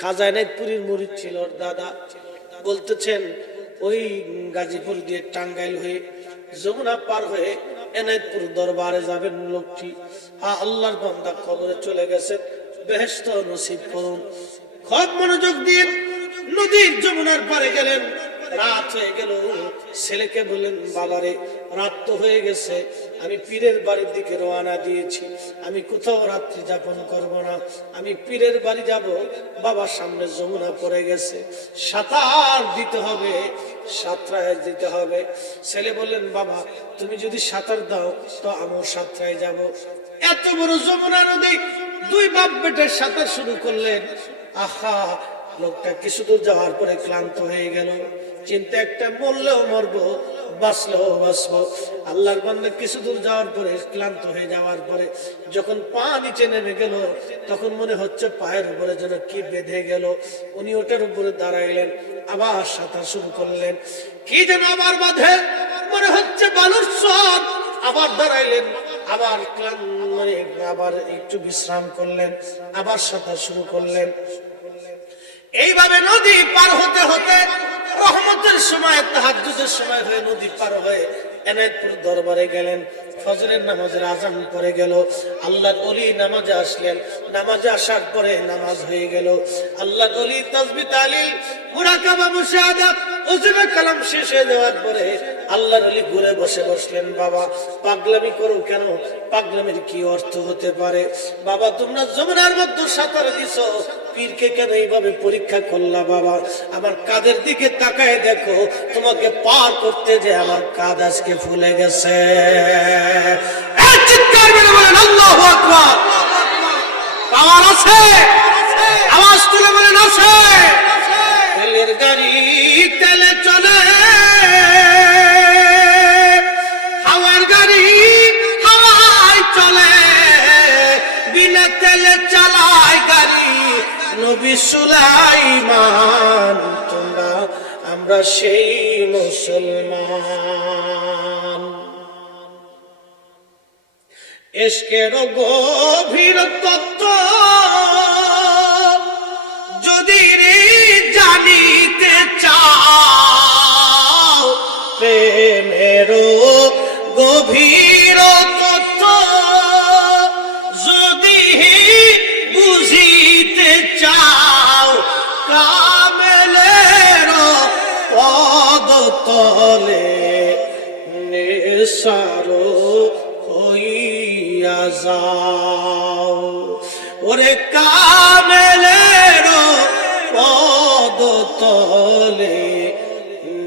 খাজা এনায়েতপুরীর মুরিদ ছিল ওর দাদা, বলতেছেন ওই গাজীপুর দিয়ে টাঙ্গাইল হয়ে যমুনা পার হয়ে এনায়েতপুর দরবারে যাবেন লোকটি। আল্লাহর বান্দা কবরে চলে গেছেন, বেহেশত নসিব করুন। খুব মনোযোগ দিয়ে নদীর যমুনার পারে গেলেন। রাত হয়ে গেল, ছেলেকে বললেন বাবারে রাত তো হয়ে গেছে, আমি পীরের বাড়ির দিকে রওনা দিয়েছি, আমি কোথাও রাত্রি যাপন করব না, আমি পীরের বাড়ি যাব। বাবার সামনে যমুনা পড়ে গেছে, সাঁতার দিতে হবে, সাঁতরায় দিতে হবে। ছেলে বললেন বাবা তুমি যদি সাঁতার দাও তো আমিও সাঁতরায় যাব। এত বড় যমুনা নদী, দুই বাপ বেটে সাঁতার শুরু করলেন। আহা, লোকটা কিছু দূর যাওয়ার পরে ক্লান্ত হয়ে গেল। চিন্তা একটা, মরলেও মরবো, বাঁচলেও বাঁচবো। আল্লাহর বান্দা কিছু দূর যাওয়ার পরে ক্লান্ত হয়ে যাওয়ার পরে যখন পা নিচে নেমে গেল, তখন মনে হচ্ছে পায়ের উপরে যেন কি বেঁধে গেল। উনি ওটার উপরে দাঁড়াইলেন, আবার সাঁতার শুরু করলেন। কি যেন আবার বাঁধে, মনে হচ্ছে বালুর চর। আবার দাঁড়াইলেন, আবার আবার একটু বিশ্রাম করলেন, আবার সাঁতার শুরু করলেন। এইভাবে নদী পার হতে হতে রহমতের সময়, তাহাজ্জুদের সময় হয়ে নদী পার হয়ে এনায়েতপুর দরবারে গেলেন। ফজরের নামাজের আযান পড়ে গেল। আল্লাহর ওলি নামাজে আসলেন। নামাজে আসার পরে নামাজ হয়ে গেল। আল্লাহর ওলি তাসবিহ তাহলিল মুরাকাবা মুশাহাদাত ওযিফা কালাম শেষ হয়ে যাওয়ার পরে আল্লাহর ওলি ঘুরে বসলেন। বাবা পাগলামি করো কেন? পাগলামির কি অর্থ হতে পারে? বাবা তোমরা যমুনার মধ্যে সাঁতার দিছো, পীরকে কেন এইভাবে পরীক্ষা করলা? বাবা আমার কাঁধের দিকে তাকায় দেখো, তোমাকে পার করতে যে আমার কাঁধ আজকে ফুলে গেছে। চিৎকার করে বলেন আল্লাহু আকবার। পাওয়ার আছে, আওয়াজ তুলে বলেন আছে। তেলের গাড়ি তেলে চলে, হাওয়ার গাড়ি হাওয়ায় চলে, বিনা তেলে চালায় গাড়ি নবী সুলাইমান। তোমরা আমরা সেই মুসলমান। ইশকের গভীর তত্ত্ব যদি জানিতে চাও, প্রেমের গভীর তত্ত্ব যদি বুঝিতে চাও, কামেলের পদতলে নিসারো হইয়া যাও। ওরে কামেলের পদতলে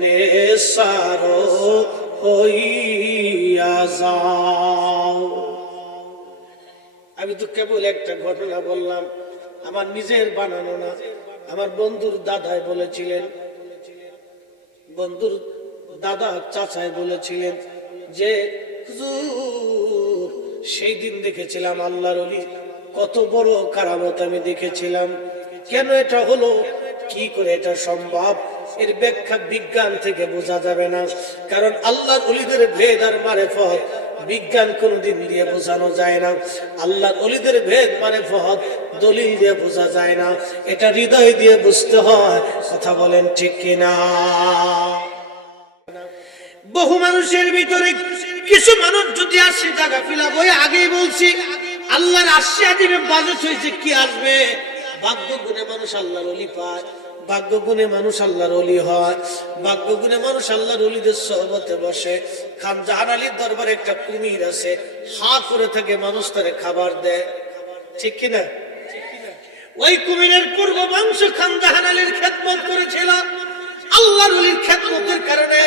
নিসারো হইয়া যাও। আমি তো কেবল একটা ঘটনা বললাম, আমার নিজের বানানো না। আমার বন্ধুর দাদাই বলেছিলেন, বন্ধুর দাদা চাচাই বলেছিলেন যে হুজুর সেই দিন দেখেছিলাম আল্লাহর ওলি, কত বড় কারামত আমি দেখেছিলাম। কেন এটা হলো, কি করে এটা সম্ভব? এর ব্যাখ্যা বিজ্ঞান থেকে বোঝা যাবে না, কারণ আল্লাহর ওলিদের ভেদ আর মারেফত বিজ্ঞান কোনদিন দিয়ে বোঝানো যায় না। আল্লাহর ওলিদের ভেদ মারেফত দলিল দিয়ে বোঝা যায় না, এটা হৃদয় দিয়ে বুঝতে হয়। কথা বলেন ঠিক কিনা? বহু মানুষের ভিতরে কিছু মানুষ যদি আসে জায়গা ফিলাপ হয়ে, আগেই বলছি আল্লাহর আশি আদিবে বাজেট হয়েছে, কি আসবে? ভাগ্য গুণে মানুষ আল্লাহর ওলি পায়, ভাগ্য গুণে মানুষ আল্লাহর ওলি হয়, ভাগ্য গুণে মানুষ আল্লাহর ওলিদের সোহবতে বসে। খান জাহান আলীর দরবারে একটা কুমির আছে, হাত করে থাকে, মানুষ তারে খাবার দেয়, ঠিক কিনা? ওই কুমিরের পূর্ব বংশ খান জাহান আলীর খেদমত করেছিল। আল্লাহর ওলির খেদমতের কারণে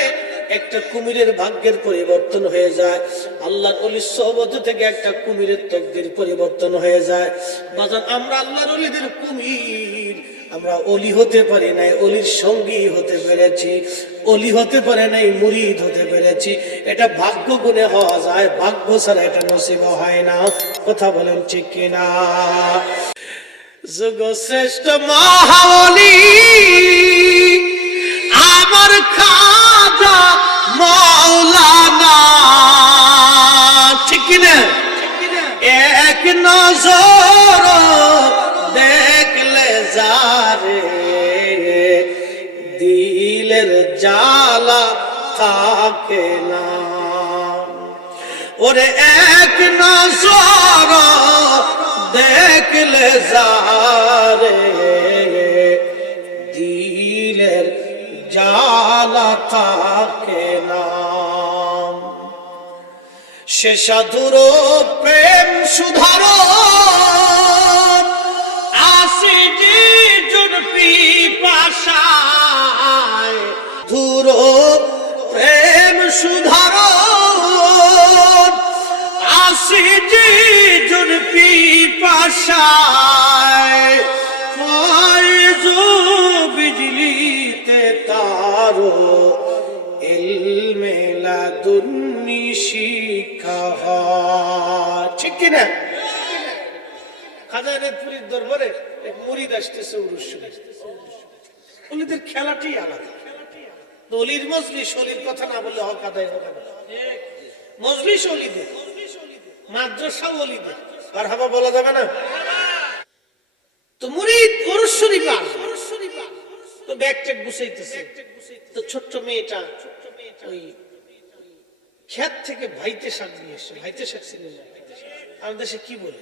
একটা কুমিরের ভাগ্যের পরিবর্তন হয়ে যায়। আল্লাহর ওলির সোহবত থেকে একটা কুমিরের তকদির পরিবর্তন হয়ে যায়। বাজান আমরা আল্লাহর ওলিদের কুমির, আমরা ওলি হতে পারি নাই, ওলির সঙ্গী হতে পেরেছি। ওলি হতে পারে নাই, মুরিদ হতে পেরেছি। এটা ভাগ্য গুণে হওয়া যায়, ভাগ্য ছাড়া এটা নসিব হয় না। কথা বলেন ঠিক কিনা? যুগ শ্রেষ্ঠ মহাওলি আমার খাজা মাওলানা, ঠিক কিনা? এক নজর দেখলে যার রে দিলের জ্বালা থাকে না ওরে এক নজর দেখলে যারে দিলের জ্বালা থাকে না সে সাধুর প্রেম সুধারো আসে যে জন পিপাসায় ধুর প্রেম সুধারো আসে যে জন পিপাসায় ফয়জ বিজলিতে তারো ইলমে লাদুন্নি শিক্ষা ঠিক কিনা খাজা নেতপুরীর দরবারে এক মুরিদ আসতেছে উরুস ওলিদের খেলাটি আলাদা অলির মজলিস অলির কথা না বললে হক আদায় হবে না মজলিস অলিদের মাদ্রাসা অলিদের আর হাবা বলা যাবে না তো মুরিদ উরুস শরীফ তো ব্যাগ ট্যাগ গুছাইতেছে তো ছোট্ট মেয়েটা ওই ক্ষেত থেকে ভাইতে শাক নিয়ে এসছে ভাইতে শাক ছিলেন আমাদের দেশে কি বলে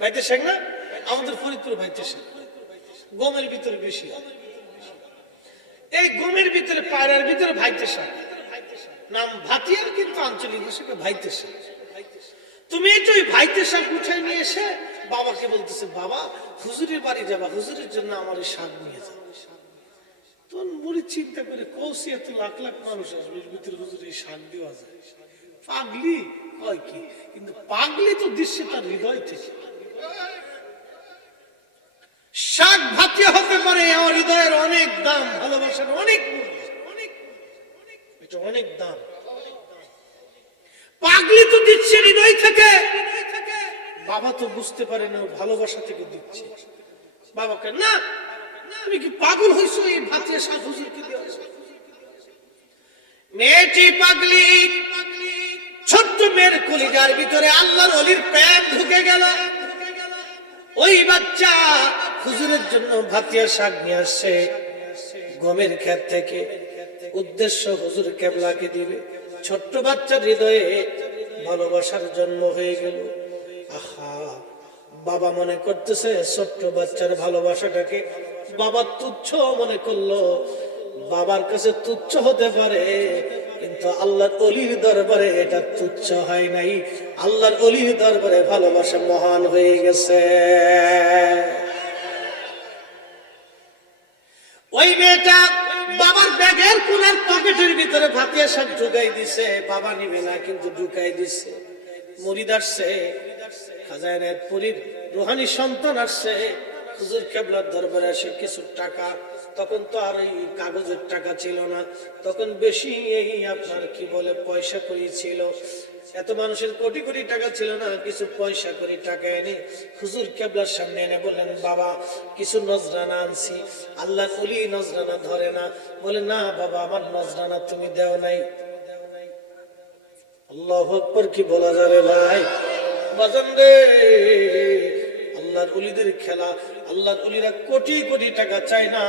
ভাইতে শাক না আমাদের ফরিদপুর ভাইতে শাক গমের ভিতরে বেশি এই গমের ভিতরে পায়রার ভিতরে ভাইতে শাক নাম ভাতিয়ার কিন্তু আঞ্চলিক ভাষাকে ভাইতে শাক তুমি তো ওই ভাইতে শাক উঠাই নিয়ে এসে বাবাকে বলতেছে বাবা হুজুরের বাড়ি যাবা হুজুরের জন্য আমার এই শাক নিয়ে যাও তখন বুড়ি চিন্তা করে কৌশি এত লাখ লাখ মানুষ আসবে ভিতরে হুজুর এই শাক দেওয়া যায় পাগলি হয় কি কিন্তু পাগলি তো দৃশ্য তার হৃদয় থেকে শাক ভাতিয়া হতে পারে আমার হৃদয়ের অনেক দাম ভালোবাসার অনেক এটা অনেক দাম পাগলি তো দিচ্ছে হৃদয় থেকে বাবা তো বুঝতে পারে না ভালোবাসা থেকে দিচ্ছে বাবাকে না তুমি কি পাগল হইছো এই ভাতিয়া শাক হুজুরকে দেওয়া মেয়েটি পাগলি ছোট্ট মেয়ের কলিজার ভিতরে আল্লাহর ওলির প্রেম ঢুকে গেল ওই বাচ্চা হুজুরের জন্য ভাতিয়া শাক নিয়ে আসছে গমের ক্ষেত থেকে উদ্দেশ্য হুজুর কেবলাকে দিবে ছোট্ট বাচ্চার হৃদয়ে ভালোবাসার জন্ম হয়ে গেল আহা বাবা মনে করতেছে ছোট্ট বাচ্চার ভালোবাসাটাকে বাবা তুচ্ছ মনে করলো বাবার কাছে তুচ্ছ হতে পারে কিন্তু আল্লাহর ওলির দরবারে এটা তুচ্ছ হয় নাই আল্লাহর ওলির দরবারে ভালোবাসা মহান হয়ে গেছে ওই মেয়েটা বাবার ব্যাগের কোনার পকেটের ভিতরে ভাতিয়া শাক ঢুকাই দিছে বাবা নিবে না কিন্তু ঢুকাই দিছে মুরিদ আসছে খাজা নেতপুরীর রুহানি সন্তান আসছে হুজুর কেবলার দরবারে আসে কিছু টাকা তখন তো আর এই কাগজের টাকা ছিল না তখন বেশি এই আপনার কি বলে পয়সা করি ছিল এত মানুষের কোটি কোটি টাকা ছিল না কিছু পয়সা করে টাকা এনে হুজুর কেবলার সামনে এনে বললেন বাবা কিছু নজরানা আনছি আল্লাহর ওলি নজরানা ধরে না বলে না বাবা আমার নজরানা তুমি দেও নাই আল্লাহু আকবার কি বলা যাবে ভাই বাজান রে আল্লাহর ওলিদের খেলা আল্লাহর ওলিরা কোটি কোটি টাকা চায় না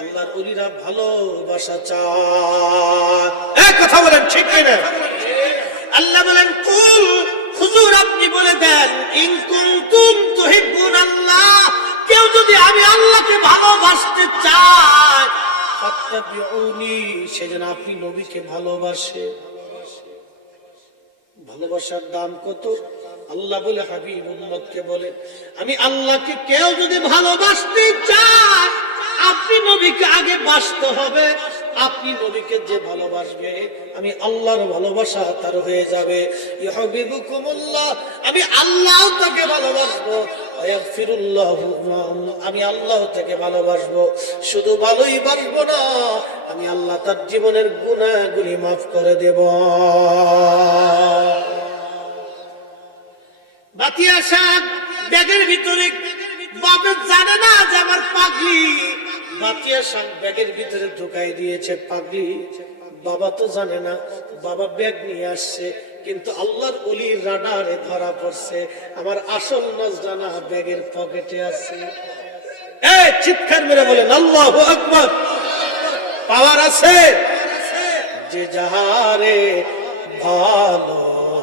আল্লাহর ওলিরা ভালোবাসা চায় এই কথা বলেন ঠিক কিনা আল্লাহ বলেন কুল হুজুর আপনি বলে দেন ইন কুনতুম তুহিব্বুনাল্লাহ কেউ যদি আমি আল্লাহকে ভালোবাসতে চায় ফাত্তাবিউনি সেজন্য আপনি নবীকে ভালোবাসে ভালোবাসার দাম কত আল্লাহ বলে হাবিব উম্মতকে বলে আমি আল্লাহকে কেউ যদি ভালোবাসতে চায় আপনি নবীকে আগে বাসতে হবে আপনি নবীকে যে ভালোবাসবে আমি আল্লাহর ভালোবাসা তার হয়ে যাবে ইউহিব্বুকুমুল্লাহ আমি আল্লাহ তাকে ভালোবাসবো ইয়াগফিরুল্লাহু আমি আল্লাহ তাকে ভালোবাসবো শুধু ভালোই বাসবো না আমি আল্লাহ তার জীবনের গুনাহগুলি maaf করে দেব ভাতিয়া শাক ব্যাগের ভিতরে বাবা জানে না যে আমার পাগলি ভাতিয়া শাক ব্যাগের ভিতরে ঢুকাই দিয়েছে পাগলি বাবা তো জানে না বাবা ব্যাগ নিয়ে আসছে কিন্তু আল্লাহর ওলির রাডারে ধরা পড়ছে আমার আসল নজরানা ব্যাগের পকেটে আছে এই চিৎকার মেরে বলেন আল্লাহু আকবার। পাওয়ার আছে। যে যাহারে ভালোবাসে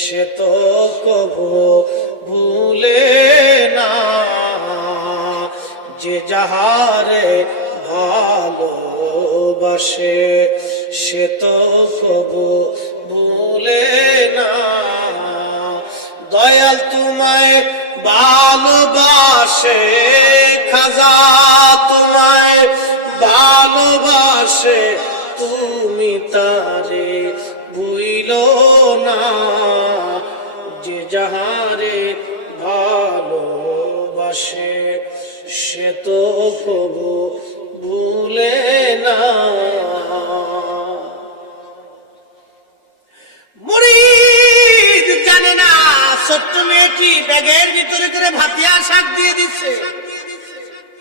সে তো কবু ভুলে না, যে যাহারে ভালোবাসে সে তো কবু ভুলে না। দয়াল তোমায় ভালোবাসে, খাজা তোমায় ভালোবাসে, তুমি তারে ভুইলো না। যে যাহারে ভালোবাসে সে তো কবু ভুলে না। মুরিদ জানে না ছোট্ট মেয়েটি ব্যাগের ভিতরে করে ভাতিয়া শাক দিয়ে দিচ্ছে,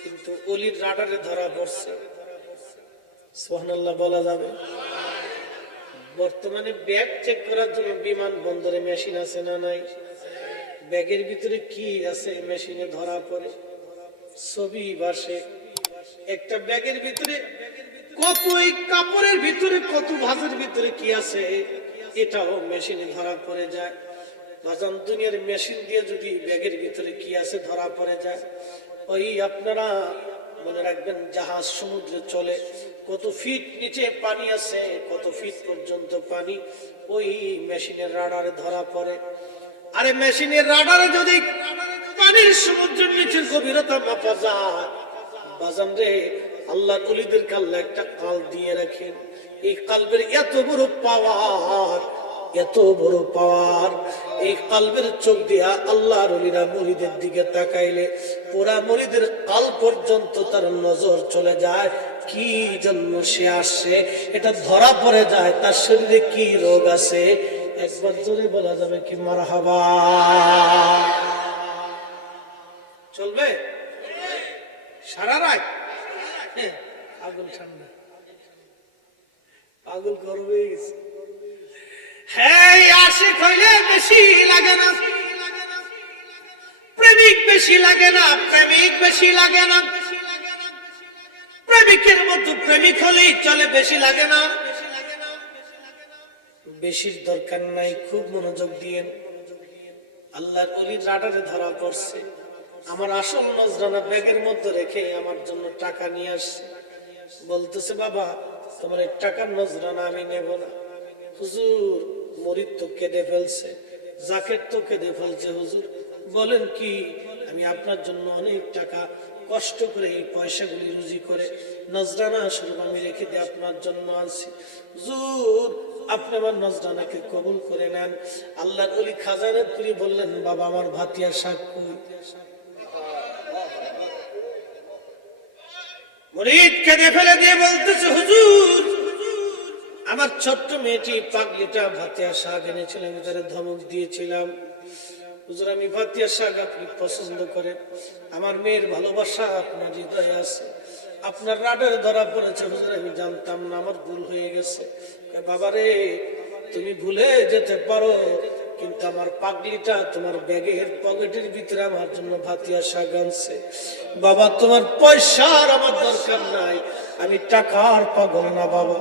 কিন্তু অলির রাডারে ধরা পড়ছে। সুবহানাল্লাহ বলা যাবে? বর্তমানে ব্যাগ চেক করার জন্য বিমান বন্দরে মেশিন আছে না নাই? ব্যাগের ভিতরে কি আছে মেশিনে ধরা পড়ে, ছবি ভাসে। একটা ব্যাগের ভিতরে কত, এই কাপড়ের ভিতরে কত, ভাজের ভিতরে কি আছে এটাও মেশিনে ধরা পড়ে যায়। বাজান দুনিয়ার মেশিন দিয়ে যদি ব্যাগের ভিতরে কি আছে ধরা পড়ে যায়, ওই আপনারা মনে রাখবেন জাহাজ সমুদ্রে চলে, কত ফিট নিচে পানি আছে, কত ফিট পর্যন্ত পানি, ওই মেশিনের রাডারে ধরা পড়ে। আরে মেশিনের রাডারে যদি পানির সমুদ্রের নিচের গভীরতা মাপা যায়, বাজান রে আল্লাহর ওলিদেরকে আল্লাহ একটা কাল দিয়ে রাখেন। এই কালবের এত বড় পাওয়ার, এত বড় পাওয়ার। এই কালবের চোখ দিয়া আল্লাহর ওলিরা মুরিদের দিকে তাকাইলে পুরা মুরিদের কাল পর্যন্ত তার নজর চলে যায়। কি জন্য সে আসছে এটা ধরা পড়ে যায়, তার শরীরে কি রোগ আছে একবার জোরে বলা যাবে কি মারহাবা? চলবে সারা রাত? আগুন ঠান্ডা, পাগল করবে। হ্যাঁ, আশিক হইলে বেশি লাগে না, প্রেমিক বেশি লাগে না, প্রেমিক বেশি লাগে না। প্রেমিকের মতো প্রেমিক হলেই চলে, বেশি লাগে না। বেশির দরকার নাই, খুব মনোযোগ দিয়েন। আল্লাহর ওলির রাডারে ধরা পড়ছে। আমার আসল নজরানা ব্যাগের মধ্যে রেখে আমার জন্য টাকা নিয়ে আসছে। বলতেছে বাবা তোমার এই টাকার নজরানা আমি নেব না। হুজুর মরিদ তো কেঁদে ফেলছে, জাকের তো কেঁদে ফেলছে। হুজুর বলেন কি? আমি আপনার জন্য অনেক টাকা কষ্ট করে এই পয়সাগুলি রুজি করে নজরানা স্বরূপ আমি রেখে দিয়ে আপনার জন্য আনছি। হুজুর আপনি আমার নজরানাকে কবুল করে নেন। আল্লাহর ওলি খাজানাতপুরি বললেন বাবা আমার ভাতিয়ার শাক কই? মুরিদ কেঁদে ফেলে দিয়ে বলতেছে হুজুর আমার ছোট্ট মেয়েটি পাগলিটা ভাতিয়া শাক এনেছিল, আমি তারে ধমক দিয়েছিলাম। হুজুর আমি ভাতিয়া শাক আপনি পছন্দ করেন, আমার মেয়ের ভালোবাসা আপনার হৃদয়ে আছে, আপনার রাডারে ধরা পড়েছে। হুজুর আমি জানতাম না, আমার ভুল হয়ে গেছে। বাবারে তুমি ভুলে যেতে পারো, কিন্তু আমার পাগলিটা তোমার ব্যাগের পকেটের ভিতরে আমার জন্য ভাতিয়া শাক আনছে। বাবা তোমার পয়সার আমার দরকার নাই, আমি টাকার পাগল না বাবা,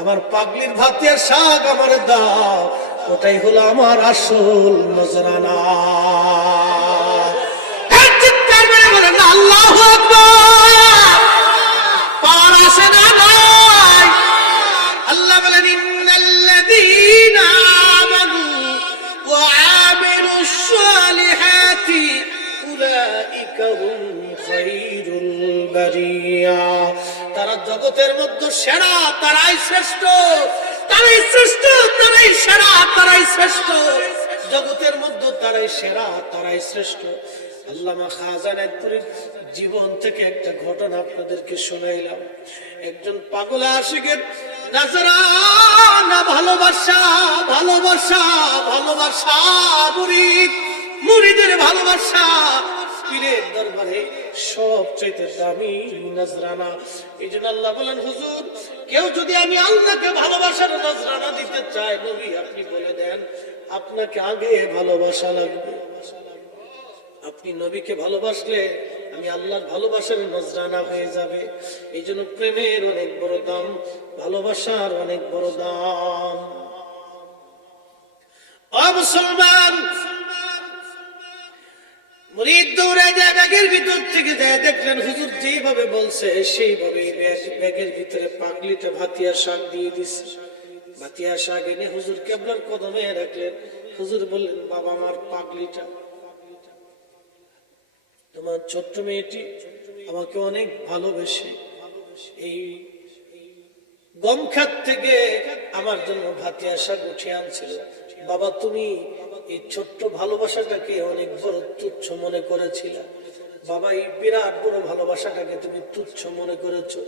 আমার পাগলির ভাতিয়া শাক আমার দাও, ওটাই হলো আমার আসল নজরানা। আল্লাহু আকবার। পাওয়ার আছে না নাই? আল্লাহ বলেন ইন্নাল্লাযীনা আমানু ওয়া আমিলুস সালিহাতি উলাইকা হুম খায়রুল বারিয়া। তারা জগতের মধ্যে সেরা, তারাই শ্রেষ্ঠ, তারাই শ্রেষ্ঠ, তারাই সেরা, তারাই শ্রেষ্ঠ। জগতের মধ্যে তারাই সেরা, তারাই শ্রেষ্ঠ। আল্লামা খাজানাতপুরীর জীবন থেকে একটা ঘটনা আপনাদেরকে শোনাইলাম। একজন পাগল আশিকের নজরানা ভালোবাসা, ভালোবাসা, ভালোবাসা, মুরিদ মুরিদের ভালোবাসা পীরের দরবারে সবচেয়ে দামি নজরানা। এই জন্য আল্লাহ বলেন হুজুর কেউ যদি আমি আল্লাহকে ভালোবাসার নজরানা দিতে চায়, নবী আপনি বলে দেন আপনাকে আগে ভালোবাসা লাগবে। আপনি নবীকে ভালোবাসলে আমি আল্লাহর ভালোবাসার নজরানা হয়ে যাবে। এই জন্য প্রেমের অনেক বড় দাম, ভালোবাসার অনেক বড় দাম। ও মুসলমান, মুরিদ দৌড়ে যায় ব্যাগের ভিতর থেকে যায়, দেখলেন হুজুর যেভাবে বলছে সেইভাবে ব্যাগের ভিতরে পাগলিটা ভাতিয়া শাক দিয়ে দিচ্ছে। ভাতিয়া শাক এনে হুজুর কেবলার কদমে রাখলেন। হুজুর বললেন, বাবা আমার পাগলিটা, তোমার ছোট্ট মেয়েটি আমাকে অনেক ভালোবেসে এই গম খাত থেকে আমার জন্য ভাতিয়া শাক উঠিয়ে আনছিল। বাবা তুমি এই ছোট্ট ভালোবাসাটাকে অনেক বড় তুচ্ছ মনে করেছিল। বাবা এই বিরাট বড় ভালোবাসাটাকে তুমি তুচ্ছ মনে করেছো।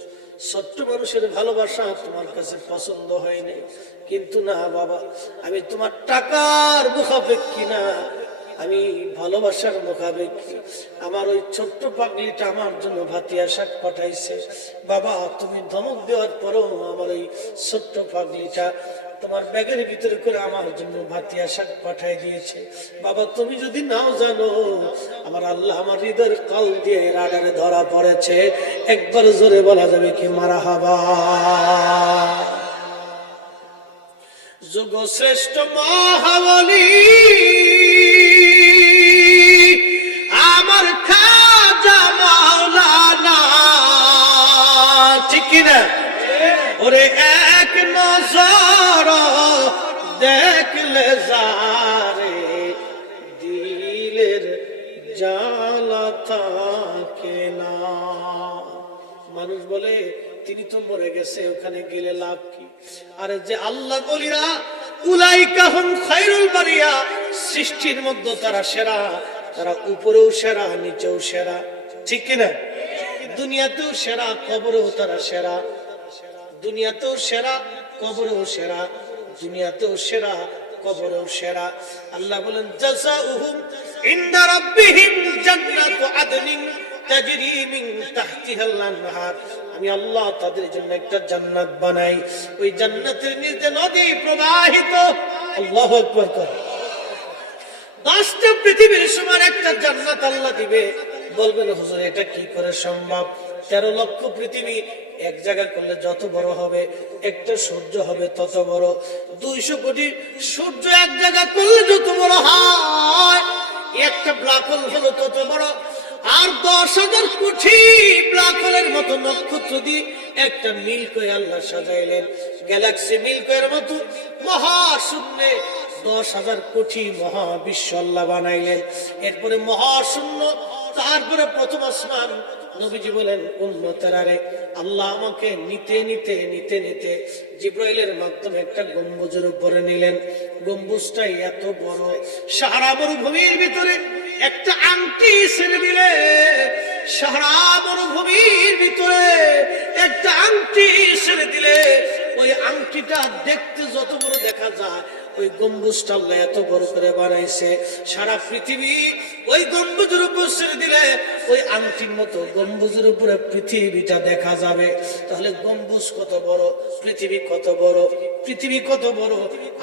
ছোট্ট মানুষের ভালোবাসা তোমার কাছে পছন্দ হয়নি, কিন্তু না বাবা, আমি তোমার টাকার মুখাপেক্ষী না, আমি ভালোবাসার মুখাপেক্ষী। আমার ওই ছোট্ট পাগলিটা আমার জন্য ভাতিয়া শাক পাঠাইছে। বাবা তুমি ধমক দেওয়ার পরও আমার ওই ছোট্ট পাগলিটা তোমার ব্যাগের ভিতরে করে আমার জন্য ভাতিয়া শাক পাঠাই দিয়েছে। বাবা তুমি যদি নাও জানো, আমার আল্লাহ আমার হৃদয়ের কাল দিয়ে রাডারে ধরা পড়েছে। একবার জোরে বলা যাবে কি মারহাবা। যুগ শ্রেষ্ঠ মহাবলী আমার খাজা মাওলানা, ঠিক কিনা? ওরে এক নজর দেখলে যারে দিলের জ্বালা থাকে না। মানুষ বলে তিনি তো মরে গেছে, ওখানে গেলে লাভ কি? আরে যে আল্লাহ বলিরা উলাইকা হুম খায়রুল বারিয়া, সৃষ্টির মধ্যে তারা সেরা, তারা উপরেও সেরা নিচেও সেরা, ঠিক কিনা? দুনিয়াতেও সেরা, কবরেও তারা সেরা। দুনিয়াতেও সেরা, কবরেও সেরা। দুনিয়াতেও সেরা, কবরেও সেরা। আল্লাহ বলেন জাযাউহুম ইনদা রাব্বিহিম জান্নাতু আদনিন তাজরি মিন তাহতিহাল আনহার। আমি আল্লাহ তাদের জন্য একটা জান্নাত বানাই, ওই জান্নাতের নিচে নদী প্রবাহিত। আল্লাহু আকবার। 10টা পৃথিবীর সমান একটা জান্নাত আল্লাহ দিবে। বলবেন হুজুর এটা কি করে সম্ভব? 13 লক্ষ পৃথিবী এক জায়গা করলে যত বড় হবে, একটা সূর্য হবে তত বড়। 200 কোটি সূর্য এক জায়গা করলে যত বড় হয়, একটা ব্ল্যাক হোল হলো তত বড়। আর 10,000 কোটি ব্ল্যাক হোলের মতো নক্ষত্র দিয়ে একটা মিল্কি ওয়ে আল্লাহ সাজাইলেন। গ্যালাক্সি মিল্কি ওয়ের মতো মহাশূন্যে 10,000 কোটি মহাবিশ্ব আল্লাহ বানাইলেন। এরপরে মহাশূন্য, তারপরে প্রথম আসমান। নবীজি বলেন উম্মতেরা রে, আল্লাহ আমাকে নিতে নিতে নিতে নিতে জিব্রাইলের মাধ্যমে একটা গম্বুজের উপরে নিলেন। গম্বুজটা এত বড়, সাহারা মরুভূমির ভিতরে একটা আংটি ছেড়ে দিলে, সাহারা মরুভূমির ভিতরে একটা আংটি ছেড়ে দিলে, ওই আংটিটা দেখতে যত বড় দেখা যায়, ওই গম্বুজটা আল্লাহ এত বড় করে বানাইছে। সারা পৃথিবী ওই গম্বুজের উপর ছেড়ে দিলে ওই আংটির মতো গম্বুজের উপরে পৃথিবীটা দেখা যাবে। তাহলে গম্বুজ কত বড়, পৃথিবী কত বড়, পৃথিবী কত বড়,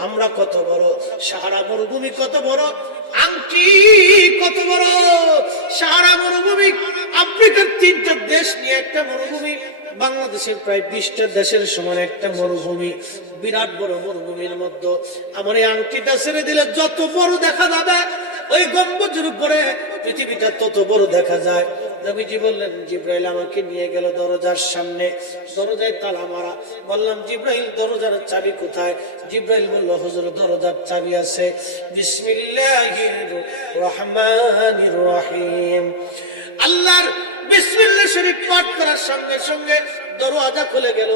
আমরা কত বড়, সাহারা মরুভূমি কত বড়, আংটি কত বড়। সাহারা মরুভূমি আফ্রিকার 3টা দেশ নিয়ে একটা মরুভূমি, বাংলাদেশের প্রায় 20টা দেশের সমান একটা মরুভূমি, বিরাট বড় মরুভূমির মধ্যে আমার এই আংটিটা ছেড়ে দিলে যত বড় দেখা যাবে, ওই গম্বুজের উপরে পৃথিবীটা তত বড় দেখা যায়। নবীজি বললেন জিব্রাইল আমাকে নিয়ে গেল দরজার সামনে, দরজায় তালা মারা। বললাম জিব্রাইল দরজার চাবি কোথায়? জিব্রাইল বলল হুজুর দরজার চাবি আছে। বিসমিল্লাহির রহমানির রহিম, আল্লাহর বিসমিল্লাহ শরীফ পাঠ করার সঙ্গে সঙ্গে দরওয়াজা খুলে গেল।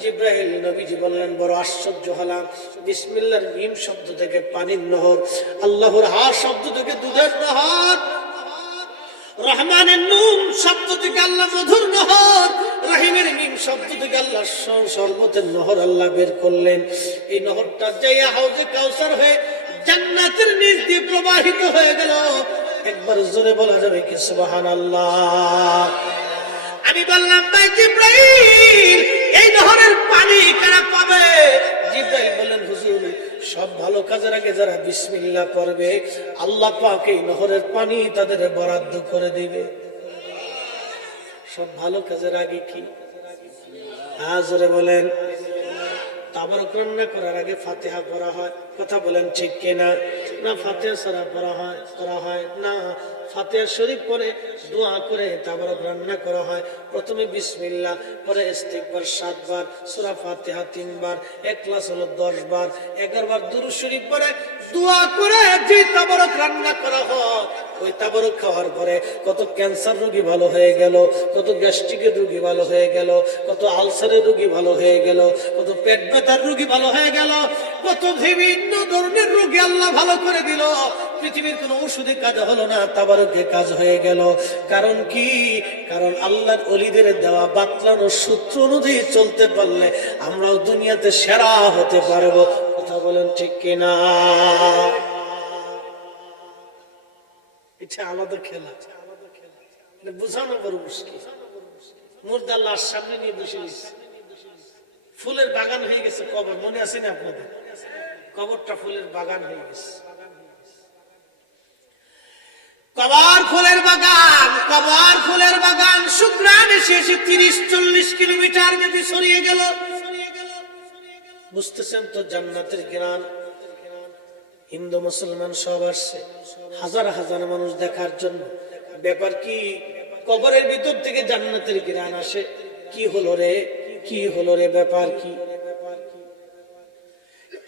জিব্রাইল নবীজি বললেন বড় আশ্চর্য হলাম, বিসমিল্লাহর মিম শব্দ থেকে পানির নহর, আল্লাহর হা শব্দ থেকে দুধের নহর, রহমানের নুন শব্দ থেকে আল্লাহ মধুর নহর, রহিমের মিম শব্দ থেকে আল্লাহ শরবতের নহর আল্লাহ বের করলেন। এই নহরটা যাইয়া হাউজে কাউসার হয়ে জান্নাতের নিচ দিয়ে প্রবাহিত হয়ে গেল। একবার জোরে বলা যাবে কি সুবহানাল্লাহ? আমি বললাম ভাই জিব্রাইল এই নহরের পানি কারা পাবে? জিব্রাইল বললেন হুজুর সব ভালো কাজের আগে যারা বিসমিল্লাহ পড়বে আল্লাহ পাক এই নহরের পানি তাদের বরাদ্দ করে দিবে। সব ভালো কাজের আগে কি? জোরে বলেন। তাবারক রান্না করার আগে ফাতিহা পড়া হয়, কথা বলেন ঠিক কিনা? না ফাতিহা ছাড়া করা হয় না, ফাতিহা শরীফ পড়ে দোয়া করে তাবারক রান্না করা হয়। প্রথমে বিসমিল্লাহ, পরে ইস্তিগফার 7 বার, সূরা ফাতিহা 3 বার, ইখলাস হলো 10 বার, 11 বার দুরূদ শরীফ পড়ে দোয়া করে যে তাবারক রান্না করা হয়, ওই তাবারক খাওয়ার পরে কত ক্যান্সার রোগী ভালো হয়ে গেল, কত গ্যাস্ট্রিকের রোগী ভালো হয়ে গেল, কত আলসারের রোগী ভালো হয়ে গেল, কত পেট ব্যথার রোগী ভালো হয়ে গেল, কত বিভিন্ন ধরনের রোগী আল্লাহ ভালো করে দিল। পৃথিবীর কোনো ওষুধে কাজ হলো না, তাবারকে কাজ হয়ে গেল। কারণ কি? কারণ আল্লাহর ওলিদের দেওয়া বাতলানো সূত্র অনুযায়ী চলতে পারলে আমরাও দুনিয়াতে সেরা হতে পারবো। কথা বলেন ঠিক কিনা? এটা আলাদা খেলা, বুঝানো বড় মুশকিল। মুর্দা লাশ সামনে নিয়ে বসে গেছে, ফুলের বাগান হয়ে গেছে কবর, মনে আছে না আপনাদের? কবরটা ফুলের বাগান হয়ে গেছে। কবর ফুলের বাগান, কবর ফুলের বাগান শুকরানে শেষে 30-40 কিলোমিটার ব্যাপী ছড়িয়ে গেল। বুঝতেছেন তো জান্নাতের ঘ্রাণ? হিন্দু মুসলমান সব আসছে, হাজার হাজার মানুষ দেখার জন্য। ব্যাপার কি? কবরের ভিতর থেকে জান্নাতের ঘ্রাণ আসে। কি হলো রে, কি হলো রে, ব্যাপার কি?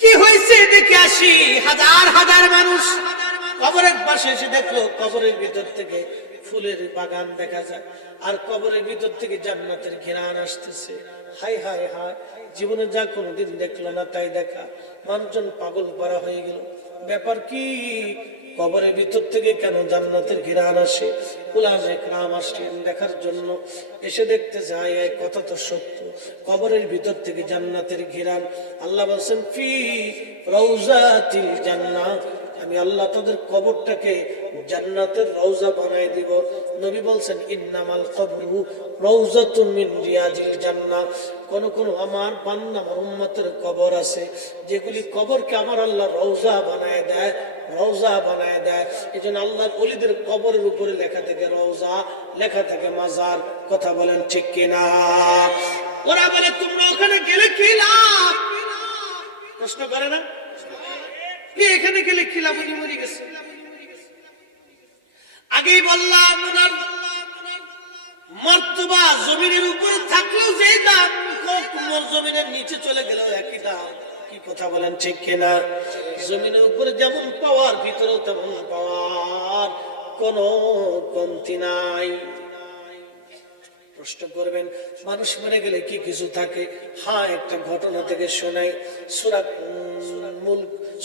কি হয়েছে দেখে আসি। হাজার হাজার মানুষ কবরের পাশে এসে দেখলো কবরের ভিতর থেকে ফুলের বাগান দেখা যায়, আর কবরের ভিতর থেকে জান্নাতের ঘ্রাণ আসতেছে। হায় হায় হায়, জীবনে যা কোনোদিন দেখলো না তাই দেখা। মানুষজন পাগল পারা হয়ে গেল। ব্যাপার কি? কবরের ভিতর থেকে কেন জান্নাতের ঘ্রাণ আসে? উলামায়ে কেরাম আসেন দেখার জন্য। এসে দেখতে যায় এই কথা তো সত্য, কবরের ভিতর থেকে জান্নাতের ঘ্রাণ। আল্লাহ বলেন ফি রাউজাতিল জান্নাহ, আমি আল্লাহ তাদের কবরটাকে জান্নাতের রওজা বানায় দিব। নবী বলছেন ইন্নামাল কবরু রাউজাতুন মিন রিয়াজিল জান্নাহ। কোন কোন আমার বান্দা আমার উম্মতের কবর আছে যেগুলি কবরকে আমার আল্লাহ রওজা বানায় দেয়, রওজা বানায় দেয়। এজন্য আল্লাহর ওলিদের কবরের উপরে লেখা থাকে রওজা, লেখা থাকে মাজার। কথা বলেন ঠিক কিনা? ওরা বলে তোমরা ওখানে গেলে কি লাভ? প্রশ্ন করে না? এখানে গেলে কি লাভ? উনি মরে গেছে। আগেই বললাম ওনার মর্তবা জমিনের উপরে থাকলেও যে দাম, জমিনের নিচে চলে গেল একই দাম। কি কথা বলেন ঠিক কিনা? জমিনের উপরে যেমন পাওয়ার, ভিতরেও তেমন পাওয়ার, কোন কমতি নাই। প্রশ্ন করবেন মানুষ মরে গেলে কি কিছু থাকে? হ্যাঁ, একটা ঘটনা থেকে শোনাই।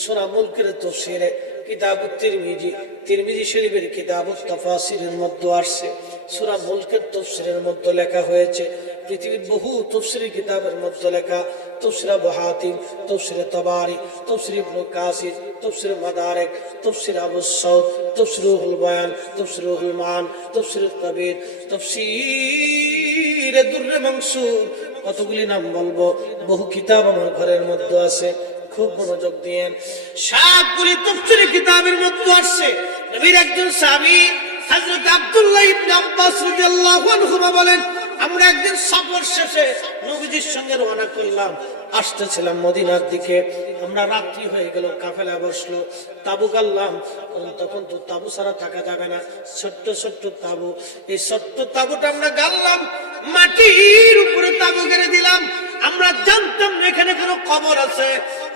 সূরা মুলকের তাফসীরে কিতাবুত তিরমিজি শরীফের কিতাবুত তাফাসিরের মধ্যে আসছে। সূরা মুলকের তাফসীরের মধ্যে লেখা হয়েছে, পৃথিবীর বহু তাফসীরি কিতাবের মধ্যে লেখা, তাফসীর আবু হাতিম, তাফসীর তাবারি, তাফসীর ইবনে কাসির, তাফসীর মাদারিক, তাফসীর আবু সাউদ, তাফসীরুল বায়ান, তাফসীরুল মান, তাফসীর কবির, তাফসীর দুররে মনসুর। কতগুলি নাম বলবো, বহু কিতাব আমার ঘরের মধ্যে আছে। খুব মনোযোগ দিয়েন। সবগুলি তাফসীরি কিতাবের মধ্যে আসছে। নবীর একজন সাহাবী হযরত আব্দুল্লাহ ইবনে আব্বাস রাদিয়াল্লাহু আনহু বলেন, আমরা একদিন সফর শেষে নবীজির সঙ্গে রওনা করলাম, আসতেছিলাম মদিনার দিকে। আমরা রাত্রি হয়ে গেল, কাফেলা বসলো, তাবু গাড়লাম। তখন তো তাবু ছাড়া থাকা যাবে না, ছোট্ট ছোট্ট তাবু। এই ছোট্ট তাবুটা আমরা গাড়লাম, মাটির উপরে তাবু গেড়ে দিলাম। আমরা জানতাম এখানে কোনো কবর আছে।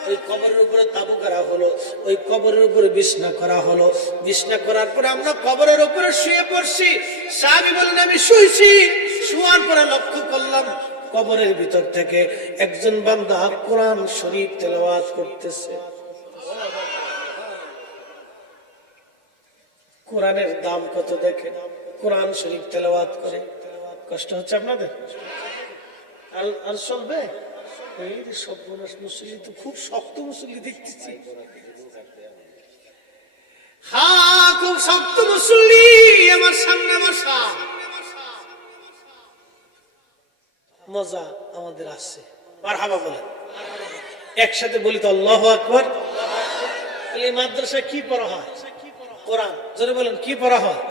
ওই কবরের উপরে তাবু করা হলো, ওই কবরের উপরে বিছনা করা হলো। বিছনা করার পরে আমরা কবরের উপরে শুয়ে পড়ছি। সাহাবী বলেন আমি শুয়েছি, শোয়ার পরে লক্ষ্য করলাম কবরের ভিতর থেকে একজন বান্দা কোরআন শরীফ তেলাওয়াত করতেছে। কোরআনের দাম কত দেখেন, কোরআন শরীফ তেলাওয়াত করে। কষ্ট হচ্ছে আপনাদের? আর চলবে? মুসল্লি তো খুব শক্ত মুসল্লি দেখতেছি। হ্যাঁ, খুব শক্ত মুসল্লি আমার সামনে বসা। মজা আমাদের আসছে। মারহাবা বলেন, একসাথে বলি তো আল্লাহু আকবার। এই মাদ্রাসায় কি পড়া হয়? কোরআন। জোরে বলেন কি পড়া হয়?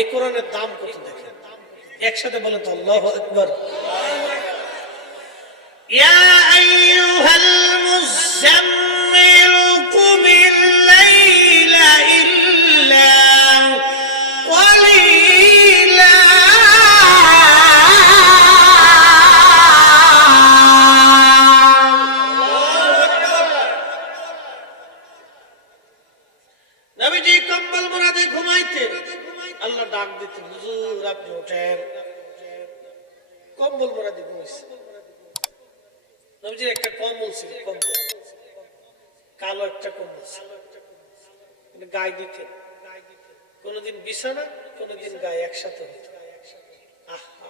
এই কোরআনের দাম কত দেখেন, একসাথে বলেন তো আল্লাহু আকবার। ইয়া আইয়ুহাল মুযাম্মিল কুমিল লাইলা ইল্লা ক্বালিলা নবীজি কম্বল মুড়াতে ঘুমাইতেন। আল্লাহ ডাক দিতেন, হুজুর আপনি ওঠেন। কম্বল মুড়াতে ঘুমাইছে। নবীজির একটা কম্বল ছিল, কম্বল কালো একটা কম্বল ছিল, গায়ে দিতেন। কোনদিন বিছানা, কোনদিন গায়ে একসাথে হতো। আহা,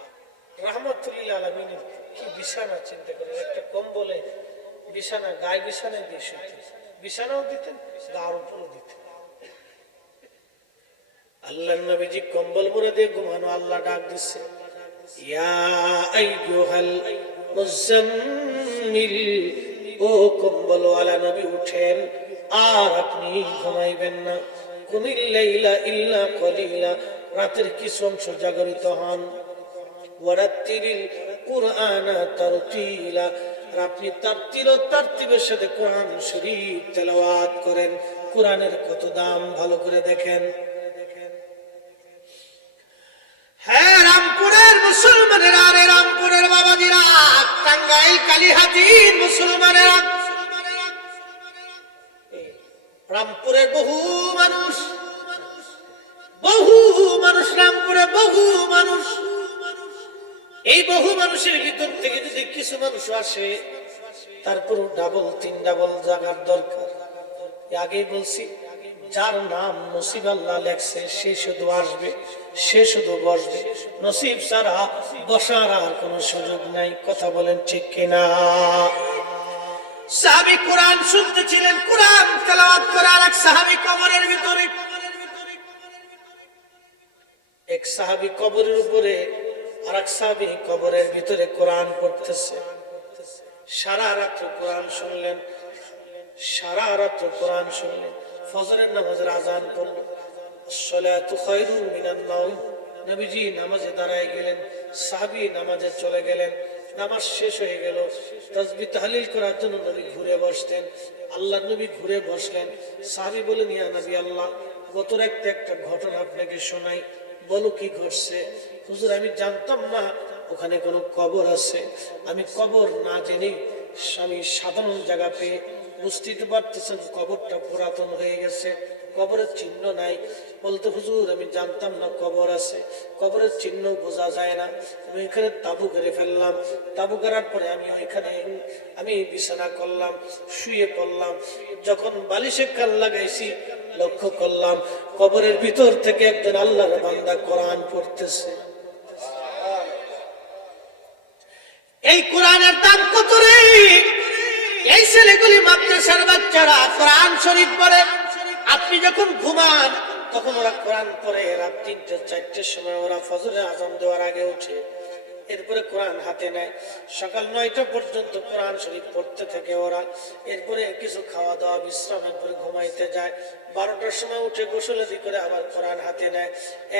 রাহমাতুল্লিল আলামিনের কি বিছানা চিন্তা করেন। একটা কম্বলে বিছানা, গায়ে বিছানায় দিয়ে শুতেন, বিছানাও দিতেন, গার উপরও দিতেন। আল্লাহর নবীজি কম্বল মুড়ে দিয়ে ঘুমানো। আল্লাহ ডাক দিচ্ছে, ইয়া আইয়ুহাল মুযাম্মিল, ও কম্বলওয়ালা নবী উঠেন, আর আপনি ঘুমাইবেন না। কুমিল লাইলা ইল্লা ক্বালিলা, রাতের কিছু অংশ জাগরিত হন। ওয়ারাত্তিলিল কুরআনা তারতিলা, আর আপনি তারতিবের সাথে কোরআন শরীফ তেলাওয়াত করেন। কোরআনের কত দাম ভালো করে দেখেন। হ্যাঁ, রামপুরের মুসলমানেরা, রে রামপুরের বাবাজিরা, টাঙ্গাইল কালীহাতির মুসলমানেরা, রামপুরের বহু মানুষ, রামপুরে বহু মানুষ। এই বহু মানুষের ভিতর থেকে যদি কিছু মানুষ আসে, তারপর ডাবল 3 ডাবল জায়গার দরকার। আগেই বলছি, যার নাম নসিব আল্লাহ লেখছে সে শুধু আসবে, সে শুধু বসবে। নসিব ছাড়া বসার আর কোন সুযোগ নাই। কথা বলেন ঠিক কিনা? সাহাবী কোরআন শুনতেছিলেন, কোরআন তেলাওয়াত করে। আর এক সাহাবী কবরের ভিতরে, এক সাহাবী কবরের উপরে, আর এক সাহাবী কবরের ভিতরে কোরআন পড়তেছে। সারা রাত কোরআন শুনলেন, সারা রাত কোরআন শুনলেন। ফজরের নামাজের আজান পড়ল, আসসালাতু খায়রুম মিনান নাওম। নবীজি নামাজে দাঁড়ায় গেলেন, সাহাবী নামাজে চলে গেলেন। নামাজ শেষ হয়ে গেল, তাসবিহ তাহলিল করার জন্য নবী ঘুরে বসতেন। আল্লাহর নবী ঘুরে বসলেন। সাহাবী বলেন, ইয়া নবী আল্লাহ, গত রাতে একটা ঘটনা আপনাকে শোনাই, বলো কি ঘটছে? হুজুর, আমি জানতাম না ওখানে কোনো কবর আছে। আমি কবর না জেনেই আমি সাধারণ জায়গা পেয়ে বুঝতে পারতেছেন কবরটা পুরাতন হয়ে গেছে, কবরের চিহ্ন নাই। বলতে, হুজুর আমি জানতাম না কবর আছে, কবরের চিহ্ন বোঝা যায় না। আমি এখানে তাবু করে ফেললাম। তাবু করার পরে আমি বিছানা করলাম, শুয়ে পড়লাম। যখন বালিশে কান লাগাইছি, লক্ষ্য করলাম কবরের ভিতর থেকে একজন আল্লাহর বান্দা কোরআন পড়তেছে। এই কোরআনের দাম কত রে? এই ছেলেগুলি মাদ্রাসার বাচ্চারা কোরআন শরীফ পড়ে। আপনি যখন ঘুমান তখন ওরা কোরআন পড়ে। রাত 3টে 4টের সময় ওরা ফজরের আজান দেওয়ার আগে উঠে, এরপরে কোরআন হাতে নেয়। সকাল 9টা পর্যন্ত কোরআন শরীফ পড়তে থাকে ওরা। এরপরে কিছু খাওয়া দাওয়া বিশ্রামের পরে ঘুমাইতে যায়। 12টার সময় উঠে গোসলাদি করে আবার কোরআন হাতে নেয়।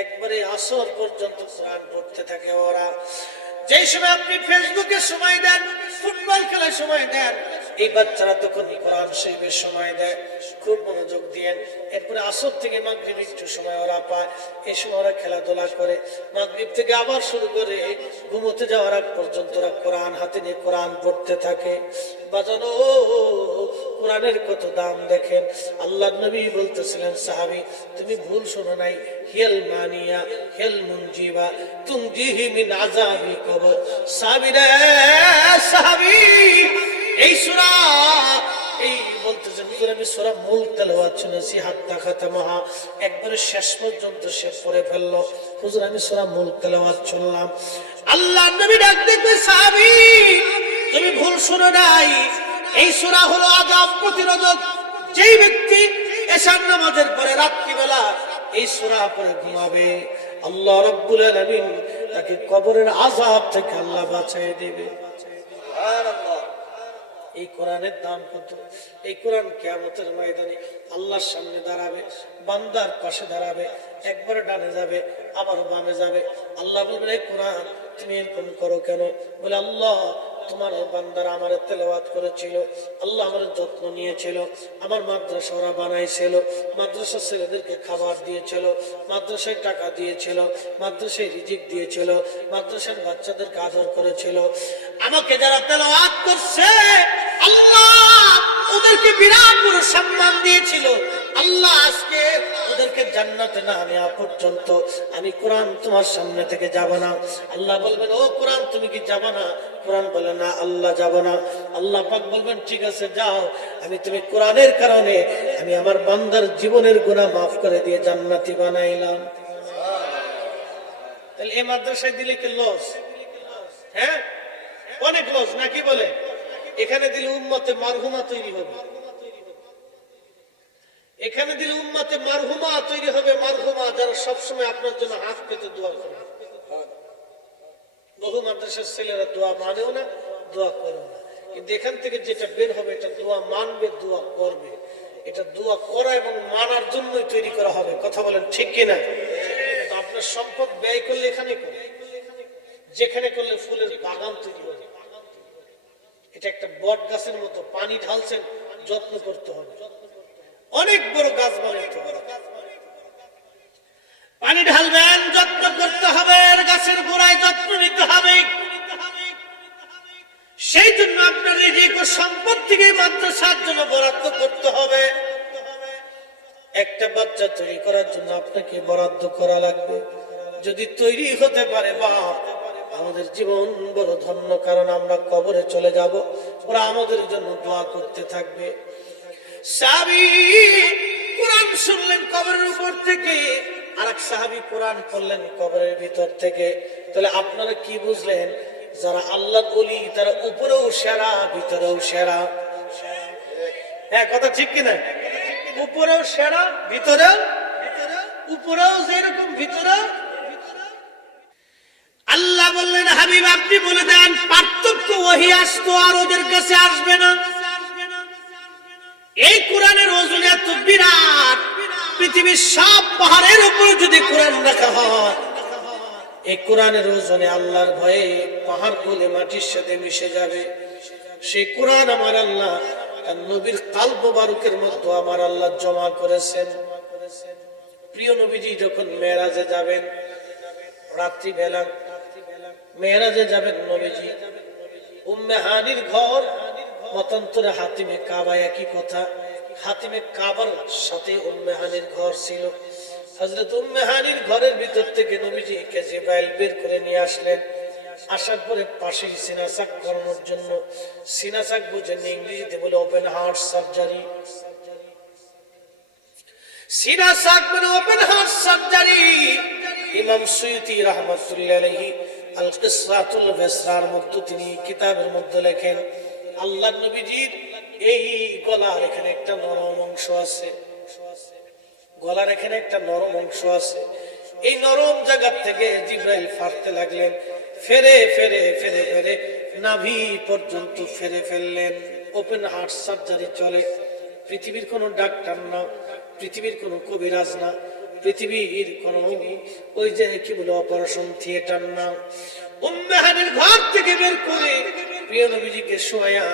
একবারে আসর পর্যন্ত কোরআন পড়তে থাকে ওরা। যেই সময় আপনি ফেসবুকে সময় দেন, ফুটবল খেলায় সময় দেন, এই বাচ্চারা তখন কোরআন শরীফের সময় দেয়। খুব মনোযোগ দিয়ে। এরপরে আসর থেকে মাগরিব একটু সময় ওরা পায়, এই সময় ওরা খেলাধুলা করে। মাগরিব থেকে আবার শুরু করে ঘুমোতে যাওয়ার আগ পর্যন্ত ওরা কোরআন হাতে নিয়ে কোরআন পড়তে থাকে। বাজানো কোরআনের কত দাম দেখেন। আল্লাহর নবী বলতেছিলেন, সাহাবী তুমি ভুল শোনো নাই, হিয়াল মানিয়া হিয়াল মুনজিবা তুনজিহি মিন আযাবিল কবর। সাহাবী রে সাহাবী, এই সূরা, এই বলতেছেন হুজুর আমি সূরা মুলক তেলাওয়াত শুনেছি, হাত্তা খাতামাহা, একবারে শেষ পর্যন্ত সে পড়ে ফেললো। হুজুর আমি সূরা মুলক তেলাওয়াত শুনলাম। আল্লাহর নবী ডাক দেখবে, সাহাবী তুমি ভুল শুনো নাই, এই সূরা হলো আযাব প্রতিরোধক। যেই ব্যক্তি এশার নামাজের পরে রাত্রিবেলা এই সূরা পড়ে ঘুমাবে, আল্লাহ রাব্বুল আলামিন তাকে কবরের আযাব থেকে আল্লাহ বাঁচিয়ে দেবে। সুবহানাল্লাহ। এই কোরআনের দাম কত? এই কোরআন কিয়ামতের ময়দানে আল্লাহর সামনে দাঁড়াবে, বান্দার পাশে দাঁড়াবে, একবার ডানে যাবে আবার বামে যাবে। আল্লাহ বলবেন, এই কোরআন তুমি এরকম করো কেন? বলে, আল্লাহ তোমার বান্দার আমার তেলাওয়াত করেছিল, আল্লাহ আমার যত্ন নিয়েছিল, আমার মাদ্রাসা ওরা বানাইছিল, মাদ্রাসার ছেলেদেরকে খাবার দিয়েছিল, মাদ্রাসায় টাকা দিয়েছিল, মাদ্রাসায় রিজিক দিয়েছিল, মাদ্রাসার বাচ্চাদেরকে আদর করেছিল। আমাকে যারা তেলাওয়াত করছে আল্লাহ ওদেরকে বিরাট বড় সম্মান দিয়েছিল। আল্লাহ আজকে ওদেরকে জান্নাতে না নেওয়া পর্যন্ত আমি কোরআন তোমার সামনে থেকে যাব না। আল্লাহ বলবেন, ও কোরআন তুমি কি যাব না? কোরআন বলে, না আল্লাহ যাব না। আল্লাহ পাক বলবেন, ঠিক আছে যাও, আমি তুমি কোরআনের কারণে আমি আমার বান্দার জীবনের গুনাহ মাফ করে দিয়ে জান্নাতি বানাইলাম। তাহলে এই মাদ্রাসায় দিলে কি লস? হ্যাঁ, অনেক লস নাকি বলে? এখানে দিলে উম্মতে মারহুমা তৈরি হবে, এখানে দিলে উম্মতে মারহুমা তৈরি হবে, মারহুমা যারা সবসময় আপনার জন্য হাত পেতে দোয়া করে। বহু মাদ্রাসার ছেলেরা দোয়া মানেও না, দোয়া করেও না, কিন্তু এখান থেকে যেটা বের হবে এটা দোয়া মানবে, দোয়া করবে। এটা দোয়া করা এবং মানার জন্যই তৈরি করা হবে। কথা বলেন ঠিক কিনা? আপনার সম্পদ ব্যয় করলে এখানে করে, যেখানে করলে ফুলের বাগান তৈরি হবে। এটা একটা বট গাছের মতো, পানি ঢালছেন, যত্ন করতে হবে, অনেক বড় গাছ বানাইতে হবে, পানি ঢালবেন, যত্ন করতে হবে, গাছের গোড়ায় যত্ন নিতে হবে। সেই জন্য আপনার রিজিক ও সম্পদ থেকে মাদ্রাসার জন্য বরাদ্দ করতে হবে। একটা বাচ্চা তৈরি করার জন্য আপনাকে বরাদ্দ করা লাগবে। যদি তৈরি হতে পারে, বাপ আমাদের জীবন বড় ধন্য, কারণ আমরা কবরে চলে যাব, ওরা আমাদের জন্য দোয়া করতে থাকবে। সাহাবী কোরআন শুনলেন কবরের উপর থেকে, আরেক সাহাবী কোরআন পড়লেন কবরের ভিতর থেকে। তাহলে আপনারা কি বুঝলেন? যারা আল্লাহ বলি তারা উপরেও সেরা, ভিতরেও সেরা। হ্যাঁ, কথা ঠিক কিনা? উপরেও সেরা, ভিতরেও, উপরেও যেরকম ভিতরেও। আল্লাহ বললেন, হাবিব আপনি বলে দেন পার্থক্য ওহী আসতো আর ওদের কাছে আসবে না। এই কোরআনের ওজন এত বিরাট, পৃথিবীর সব পাহাড়ের উপরে যদি কোরআন রাখা হয়, এই কোরআনের ওজনে আল্লাহর ভয়ে পাহাড় গুলো মাটির সাথে মিশে যাবে। সেই কোরআন আমার আল্লাহ নবীর কালব মুবারকের মধ্যে আমার আল্লাহ জমা করেছেন। প্রিয় নবীজি যখন মেরাজে যাবেন, রাত্রি বেলা মেরাজে যাবেন নবীজি, উম্মে হানির ঘর মতান্তরে হাতিমে কাবা, একই কথা। হাতিমে কাবার সাথে উম্মে হানির ঘর ছিল। হযরত উম্মে হানির ঘরের ভিতর থেকে নবীজিকে জিবরাইল বের করে নিয়ে আসলেন। আসার পরে পাশেই সিনাসাক করানোর জন্য, সিনাসাক বুঝেন ইংরেজিতে বলে ওপেন হার্ট সার্জারি। সিনাসাক মানে ওপেন হার্ট সার্জারি। ইমাম সুয়ুতি রাহমাতুল্লাহি আলাইহি আল কিসসাতুল বিসরার মধ্যে তিনি কিতাবের মধ্যে লেখেন, আল্লাহর নবীজির এই গলার এখানে একটা নরম অংশ আছে, গলার এখানে একটা নরম অংশ আছে। এই নরম জায়গা থেকে জিবরাইল ফাড়তে লাগলেন, ফেরে ফেরে ফেরে ফেরে নাভি পর্যন্ত ফেরে ফেললেন। ওপেন হার্ট সার্জারি চলে। পৃথিবীর কোনো ডাক্তার না, পৃথিবীর কোনো কবিরাজ না, পৃথিবীর কোনো ওই যে কি বলে অপারেশন থিয়েটার না। উম্মে হানির ঘর থেকে বের করে প্রিয় নবীজিকে শোয়া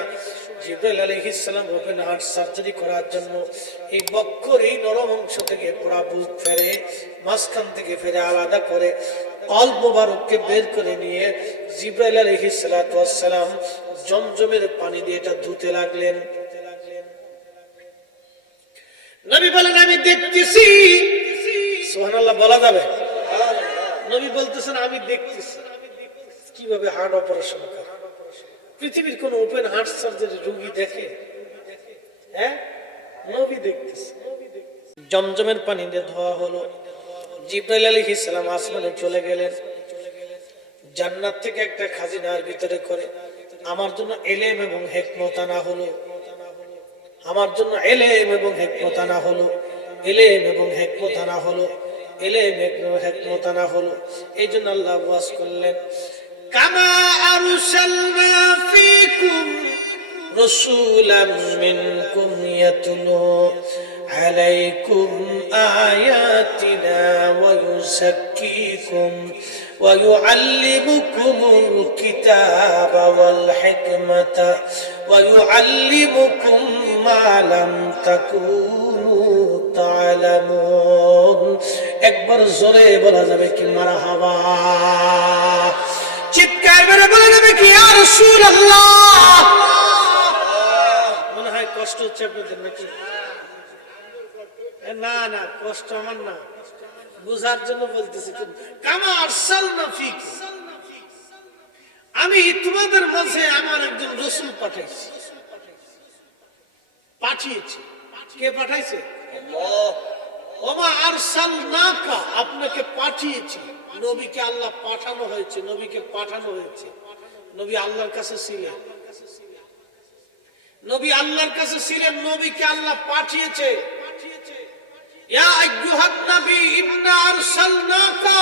জিবরাইল আলাইহিস সালাম ওপেন হার্ট সার্জারি করার জন্য এই বক্ষর এই নরম অংশ থেকে পুরা বুক ফেরে, মাঝখান থেকে ফেরে আলাদা করে কলব মুবারককে বের করে নিয়ে জিবরাইল আলাইহিস সালাতু ওয়াস সালাম জমজমের পানি দিয়ে এটা ধুতে লাগলেন। নবী বলেন, আমি দেখতেছি। সুবহানাল্লাহ বলা যাবে? নবী বলতেছেন, আমি দেখতেছি কিভাবে হার্ট অপারেশন করে। পৃথিবীর কোন ওপেন হার্ট সার্জারি রোগী দেখে? হ্যাঁ, নবী দেখতেছে। জমজমের পানি দিয়ে ধোয়া হলো। জিবরাইল আলাইহিস সালাম আসমানে চলে গেলেন। জান্নাত থেকে একটা খাজিনার ভিতরে করে আমার জন্য ইলম এবং হিকমত আনা হলো, আমার জন্য ইলম এবং হিকমত আনা হলো, ইলম এবং হিকমত আনা হলো, ইলম এবং হিকমত আনা হলো। এই জন্য আল্লাহ ওয়াজ করলেন, কামা আরসালনা ফীকুম রাসূলাম মিনকুম ইয়াতলু আলাইকুম আয়াতিনা ওয়া ইউযাক্কিকুম ওয়া ইউআল্লিমুকুমুল কিতাবা ওয়াল হিকমাতা ওয়া ইউআল্লিমুকুম মা লাম তাকুনু তা'লামুন। একবার জোরে বলা যাবে কি মারহাবা? চিৎকার করে বলা যাবে কি ইয়া রাসূলুল্লাহ? মনে হয় কষ্ট হচ্ছে আপনাদের নাকি? না না, কষ্ট আমার না, বুঝার জন্য বলতেছি। কামা আরসালনা ফিক, আমি তোমাদের মাঝে আমার একজন রাসূল পাঠিয়েছি। কে পাঠাইছে? আল্লাহ। ওমা আরসালনাকা, আপনাকে পাঠিয়েছি। নবীকে আল্লাহ পাঠানো হয়েছে, নবীকে পাঠানো হয়েছে। নবী আল্লাহর কাছে ছিলেন, নবী আল্লাহর কাছে ছিলেন, নবীকে আল্লাহ পাঠিয়েছে। ইয়া আইয়ুহান নবী ইন্না আরসালনাকা,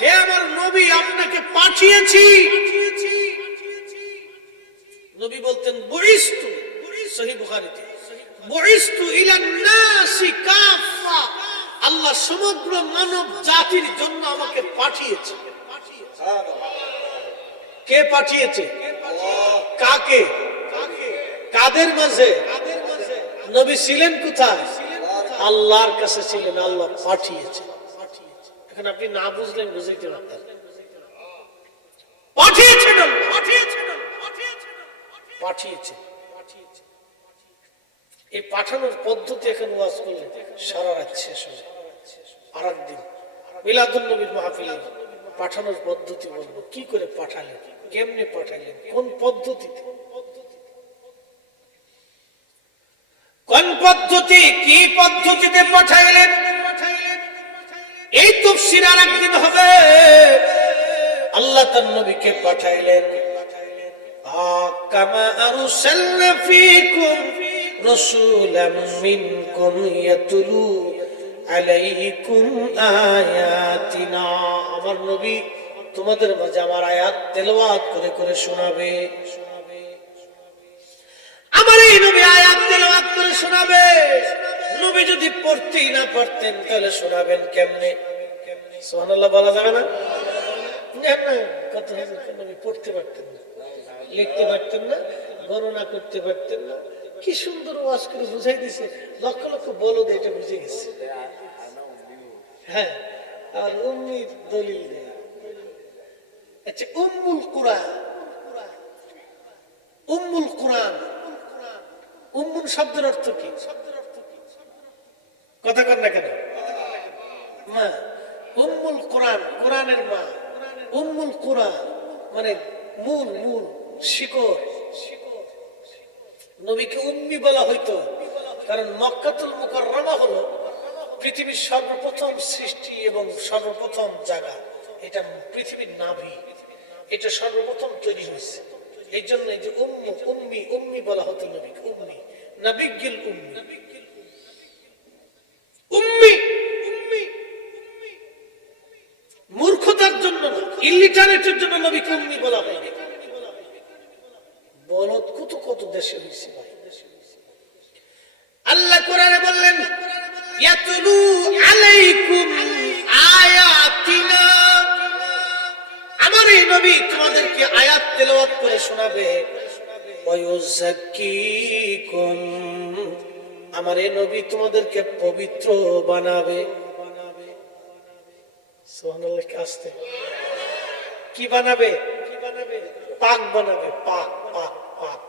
হে আমার নবী আপনাকে পাঠিয়েছি। নবী বলতেন বুইস্তু, সহিহ বুখারীতে, বুইস্তু ইলান নাসি কাফা, আল্লাহ সমগ্র মানব জাতির জন্য আমাকে পাঠিয়েছে। কে পাঠিয়েছে? আল্লাহ। কাকে? কাদের মাঝে? নবী ছিলেন কোথায়? আল্লাহর কাছে ছিলেন, আল্লাহ পাঠিয়েছে। এখন আপনি না বুঝলেন, বুঝাইতে পারতেন। পাঠিয়েছেন, পাঠিয়েছে। এই পাঠানোর পদ্ধতি এখন ওয়াজ করলে সারা রাত শেষ হবে। আর একদিন মিলাদুন নবীর মাহফিলে পাঠানোর পদ্ধতি বলবো, কি করে পাঠালেন, কেমনে পাঠালেন, কোন পদ্ধতিতে, কোন পদ্ধতি, কি পদ্ধতিতে পাঠাইলেন, এই তাফসীর আর একদিন হবে। আল্লাহ তার নবীকে পাঠাইলেন, কামা আরসালনা ফীকুম রাসূলাম মিনকুম ইয়াতলু আলাইকুম আয়াতিনা, আমার নবী তোমাদের মাঝে আমার আয়াত তেলাওয়াত করে করে শোনাবে। আমার এই নবী আয়াত তেলাওয়াত করে শোনাবে। নবী যদি পড়তেই না পারতেন তাহলে শোনাবেন কেমনে? সুবহানাল্লাহ বলা যাবে না? কত নবী পড়তে পারতেন না, লিখতে পারতেন না, গণনা করতে পারতেন না। কি সুন্দর ওয়াজ করে বুঝাই দিছে, লক্ষ লক্ষ বলদ এটা বুঝে গেছে। হ্যাঁ, আর উম্মির দলিল দেয়। আচ্ছা, উম্মুল কুরআন, উম্মুল কুরআন, উম্মুল শব্দের অর্থ কি? কথা কর না কেন? মা। উম্মুল কুরআন, কোরআনের মা। উম্মুল কুরআন মানে মূল, মূল শিকড়। নবীকে উম্মি বলা হইতো কারণ মক্কাতুল মুকাররমা হলো পৃথিবীর সর্বপ্রথম সৃষ্টি এবং সর্বপ্রথম জায়গা। এটা পৃথিবীর নাভি, এটা সর্বপ্রথম তৈরি হয়েছে। এই জন্য এই যে উম্মি উম্মি বলা হতো নবীকে, উম্মি, নবিয়্যুল উম্মি। উম্মি মূর্খতার জন্য না, ইলিটারেটের জন্য নবীকে উম্মি বলা হয়নি। বলদ কত কত দেশে হয়েছে ভাই। আল্লাহ কোরআনে বললেন ইয়াতলু আলাইকুম আয়াতিনা, আমার এই নবী তোমাদেরকে আয়াত তেলাওয়াত করে শোনাবে। ওয়া ইউযাক্কিকুম, আমার এই নবী তোমাদেরকে পবিত্র বানাবে। সুবহানাল্লাহ। কাস্তে কি বানাবে? পাক বানাবে, পাক পাক পাক।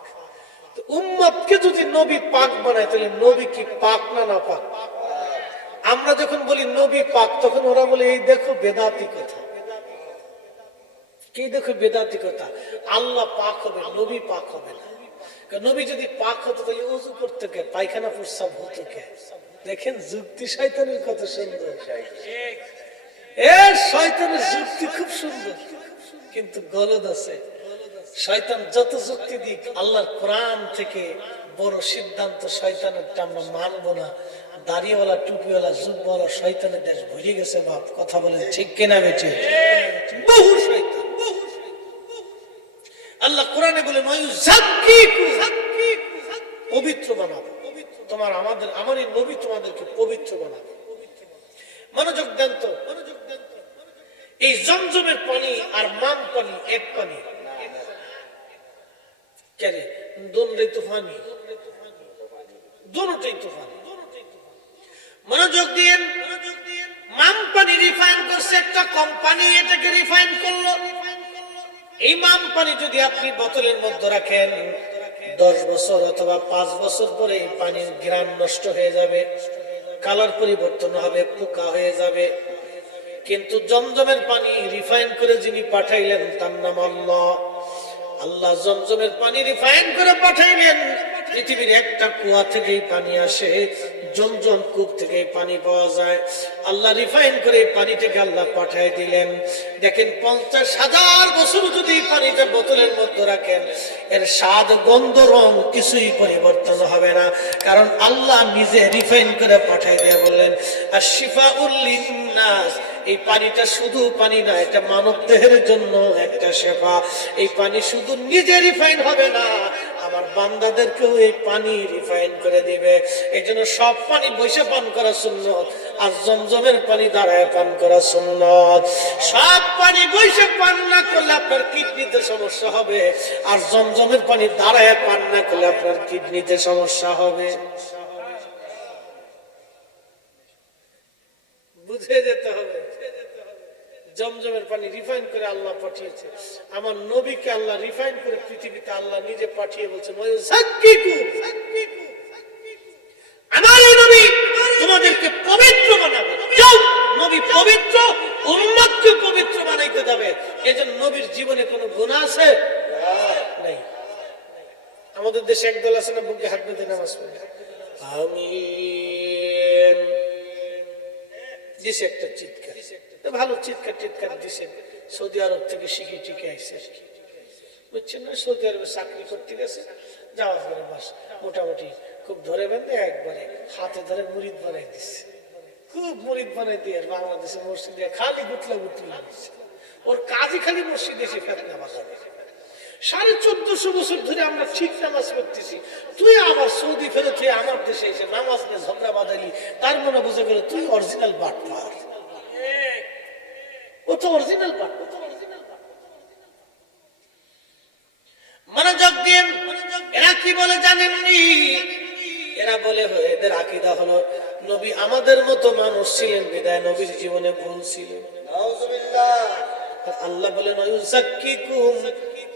তো উম্মতকে যদি নবী পাক বানায় তাহলে নবী কি পাক না না পাক? আমরা যখন বলি নবী পাক তখন ওরা বলে এই দেখো বেদাতি কথা। কি দেখো বেদাতি কথা? আল্লাহ পাক হবে, নবী পাক হবে না। নবী যদি পাক হতো তাহলে ওযু করতে কে, পায়খানা প্রস্রাব হতো কে? দেখেন যুক্তি শয়তানের কত সুন্দর। এ শয়তানের যুক্তি খুব সুন্দর, কিন্তু গলদ আছে। শয়তান যত যুক্তি দিক, আল্লাহর কোরআন থেকে বড় সিদ্ধান্ত শয়তানেরটা আমরা মানবো না। দাড়িওয়ালা, টুপিওয়ালা, জুব্বাওয়ালা শয়তানের দেশ ভরে গেছে বাপ। কথা বলেন ঠিক কিনা বেঠি? বহু শয়তান। আল্লাহ কোরআনে বলেন ওয়ায়ুযাক্কিকুম, পবিত্র বানাবে, আমার এই নবী তোমাদেরকে পবিত্র বানাবে। মনোযোগ দেন তো, এই জমজমের পানি আর মাম পানি এক পানি কেন? দোনোটাই তো পানি, দোনোটাই তো পানি। মনোযোগ দিয়ে, মাম পানি রিফাইন করছে একটা কোম্পানি, এটাকে রিফাইন করলো। এই মাম পানি যদি আপনি বোতলের মধ্যে রাখেন 10 বছর অথবা 5 বছর পরে এই পানির গ্রাম নষ্ট হয়ে যাবে, কালার পরিবর্তন হবে, পোকা হয়ে যাবে। কিন্তু জমজমের পানি রিফাইন করে যিনি পাঠাইলেন তার নাম আল্লাহ। আল্লাহ জমজমের পানি রিফাইন করে পাঠাইলেন। পৃথিবীর একটা কুয়া থেকেই পানি আসে, জমজম কূপ থেকে পানি পাওয়া যায়। আল্লাহ রিফাইন করে পানিটাকে আল্লাহ পাঠাই দিলেন। দেখেন 50,000 বছর যদি পানিটা বোতলের মধ্যে রাখেন, এর স্বাদ, গন্ধ, রং কিছুই পরিবর্তন হবে না, কারণ আল্লাহ নিজে রিফাইন করে পাঠাই দিয়ে বললেন আশ-শিফাউল লিন-নাস। এই পানিটা শুধু পানি না, এটা মানব দেহের জন্য একটা শেফা। এই পানি শুধু নিজে রিফাইন হবে না, আমার বান্দাদেরকেও এই পানি রিফাইন করে দিবে। এই জন্য সব পানি বসে পান করা সুন্নত, আর জমজমের পানি দাঁড়ায় পান করা সুন্নত। সব পানি বসে পান না করলে আপনার কিডনিতে সমস্যা হবে, আর জমজমের পানি দাঁড়ায় পান না করলে আপনার কিডনিতে সমস্যা হবে। বুঝে যেতে হবে, জমজমের পানি রিফাইন করে আল্লাহ পাঠিয়েছে। আমার নবীকে আল্লাহ রিফাইন করে পৃথিবীতে আল্লাহ নিজে পাঠিয়ে বলছেন আমার এই নবী তোমাদেরকে পবিত্র বানাবে। নবী পবিত্র, উম্মতকে পবিত্র বানাইতে যাবে। এজন্য নবীর জীবনে কোনো গুনাহ আছে নাই। আমাদের দেশে একদল আছে না, বুকে হাত বেঁধে নামাজ পড়ে আমিন দিছে, একটা চিৎকার, ভালো চিৎকার দিছে। সৌদি আরব থেকে শিখে টিকে আইসে, বুঝছেন না? সৌদি আরবে চাকরি করতে গেছে, যাওয়ার পরে বাস মোটামুটি খুব ধরে বেঁধে একবারে হাতে ধরে মুরিদ বানাই দিচ্ছে, খুব মুরিদ বানাই দিয়ে বাংলাদেশের মসজিদে খালি গুতলা দিচ্ছে। ওর কাজই খালি মসজিদে এসে ফেতনা বাজাবে। 1450 বছর ধরে আমরা ঠিক নামাজ পড়তেছি, তুই আবার সৌদি ফেরত হয়ে আমার দেশে এসে নামাজ নিয়ে ঝগড়া বাঁধালি, তার মনে বুঝে গেল তুই অরিজিনাল বাটপার। ও তো অরিজিনাল বাটপার। মনোযোগ দিয়ে, এরা কি বলে জানেননি? এরা বলে এদের আকীদা হলো নবী আমাদের মতো মানুষ ছিলেন বিদায় নবীর জীবনে ভুল ছিল। আল্লাহ বলেন ইউযাক্কিকুম,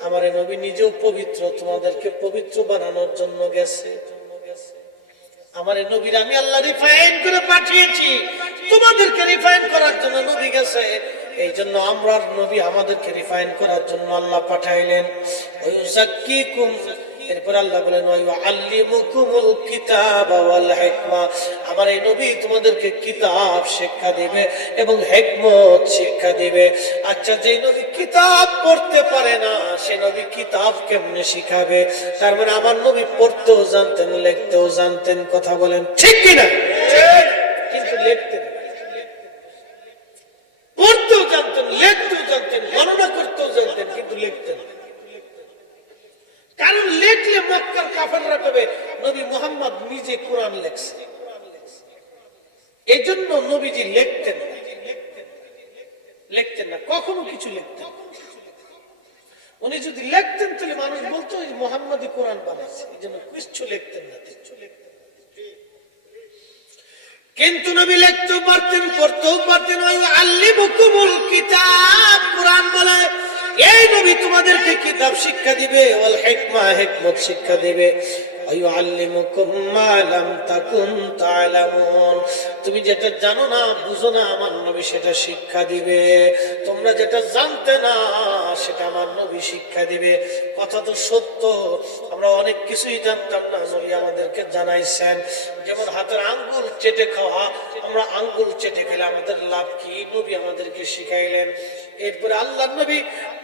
আমার নবী নিজেও পবিত্র, তোমাদেরকে পবিত্র বানানোর জন্য গেছে। আমার নবীর আমি আল্লাহ রিফাইন করে পাঠিয়েছি, তোমাদেরকে রিফাইন করার জন্য নবী গেছে। এই জন্য আমরা নবী আমাদেরকে রিফাইন করার জন্য আল্লাহ পাঠাইলেন। ইউযাক্কিকুম, এরপর আল্লাহ বলেন ওয়াইউআল্লিমুকুমুল কিতাবা ওয়াল হিকমা, আমার এই নবী তোমাদেরকে কিতাব শিক্ষা দিবে এবং হিকমত শিক্ষা দিবে। আচ্ছা, যে নবী কিতাব পড়তে পারে না সে নবী কিতাব কেমনে শিখাবে? তার মানে আমার নবী পড়তেও জানতেন, লিখতেও জানতেন। কথা বলেন ঠিক কিনা? কিন্তু লিখতেন, পড়তেও জানতেন, লিখতেও জানতেন, গণনা করতেও জানতেন, কিন্তু লিখতেন। কারণ লেখলে মক্কার কাফেররা কবে নবী মুহাম্মদ নিজে কোরআন লেখছে। এই জন্য নবীজি লিখতেন না, কখনো কিছু লিখতেন। উনি যদি লিখতেন তাহলে মানুষ বলতো মুহাম্মদই কোরআন বানাইছে। এই জন্য কিছু লিখতেন না। কিন্তু নবী লিখতেও পারতেন, পড়তেও পারতেন। আল্লিমুকুমুল কিতাব, কোরআন বলে এই নবী তোমাদেরকে কিতাব শিক্ষা দিবে, ওয়াল হিকমা, হিকমত শিক্ষা দিবে। আইয়ুআল্লিমুকুম মা লাম তাকুন তা'লামুন, তুমি যেটা জানো না, বুঝো না, আমার নবী সেটা শিক্ষা দিবে। তোমরা যেটা জানতে না সেটা আমার নবী শিক্ষা দিবে। কথা তো সত্য, আমরা অনেক কিছুই জানতাম না, নবী আমাদেরকে জানাইছেন। যেমন হাতের আঙ্গুল চেটে খাওয়া, আমরা আঙ্গুল চেটে খেলে আমাদের লাভ কি, নবী আমাদেরকে শিখাইলেন। এরপরে আল্লাহর নবী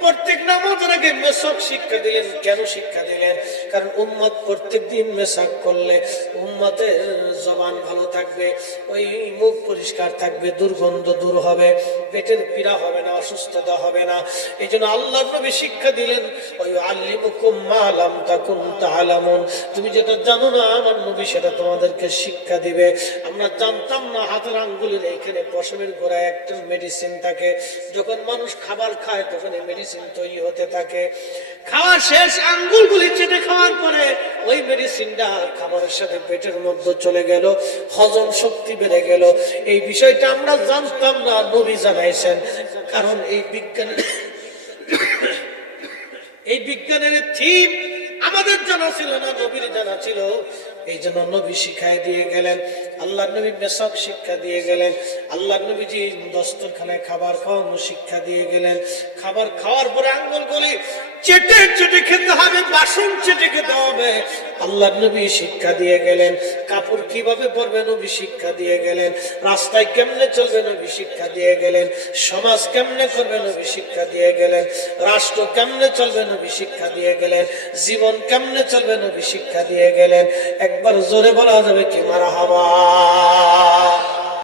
প্রত্যেক নামাজের আগে মেসাক শিক্ষা দিলেন। কেন শিক্ষা দিলেন? কারণ উম্মত প্রত্যেকদিন মেসাক করলে উম্মতের জবান ভালো থাকবে, ওই মুখ পরিষ্কার থাকবে, দুর্গন্ধ দূর হবে, পেটের পীড়া হবে না, অসুস্থতা হবে না। এই জন্য আল্লাহর নবী শিক্ষা দিলেন, ওই আল্লিমুকুম মা লাম তাকুন তাআলামুন, তুমি যেটা জানো না আমার নবী সেটা তোমাদেরকে শিক্ষা দিবে। আমরা জানতাম না হাতের আঙ্গুলের এইখানে পশমের গোড়ায় একটা মেডিসিন থাকে, যখন মানুষ খাবার খায় তখন এই মেডিসিন তৈরি হতে থাকে। খাওয়া শেষ, আঙ্গুলগুলি চেটে খাওয়ার পরে ওই মেডিসিনটা খাবারের সাথে পেটের মধ্যে চলে গেল, হজম শক্তি বেড়ে গেল। এই বিষয়টা আমরা জানতাম না, নবী জানাইছেন। কারণ এই বিজ্ঞানের থিম আমাদের জানা ছিল না, নবীর জানা ছিল। এই জন্য নবী শিখাই দিয়ে গেলেন, আল্লাহ নবী মেসাক শিক্ষা দিয়ে গেলেন, আল্লাহ নবীজি দস্তরখানায় খাবার খাওয়ানো শিক্ষা দিয়ে গেলেন। খাবার খাওয়ার পরে আঙ্গুলগুলি চেটে চেটে খেতে হবে, বাসন চেটে খেতে হবে, আল্লাহ নবী শিক্ষা দিয়ে গেলেন। কাপড় কিভাবে পরবে নবী শিক্ষা দিয়ে গেলেন। রাস্তায় কেমনে চলবে নবী শিক্ষা দিয়ে গেলেন। সমাজ কেমনে করবে নবী শিক্ষা দিয়ে গেলেন। রাষ্ট্র কেমনে চলবে নবী শিক্ষা দিয়ে গেলেন। জীবন কেমনে চলবে নবী শিক্ষা দিয়ে গেলেন। একবার জোরে বলা যাবে কি মারহাবা।